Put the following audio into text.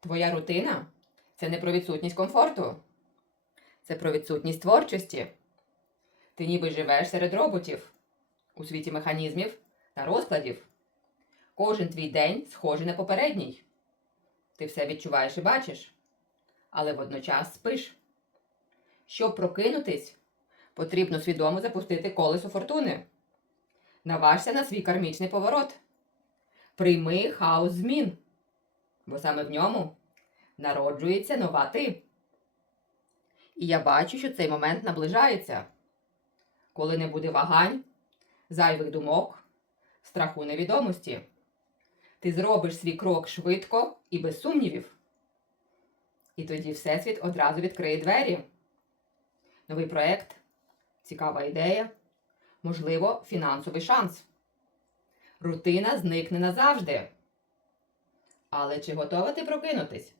Твоя рутина це не про відсутність комфорту, це про відсутність творчості. Ти ніби живеш серед роботів у світі механізмів та розкладів. Кожен твій день схожий на попередній. Ти все відчуваєш і бачиш, але водночас спиш. Щоб прокинутись, потрібно свідомо запустити колесо фортуни. Наважся на свій кармічний поворот. Прийми хаос змін, бо саме в ньому народжується нова ти. І я бачу, що цей момент наближається, коли не буде вагань, зайвих думок, страху невідомості. Ти зробиш свій крок швидко і без сумнівів. І тоді Всесвіт одразу відкриє двері. Новий проєкт, цікава ідея, можливо, фінансовий шанс. Рутина зникне назавжди. Але чи готова ти прокинутись?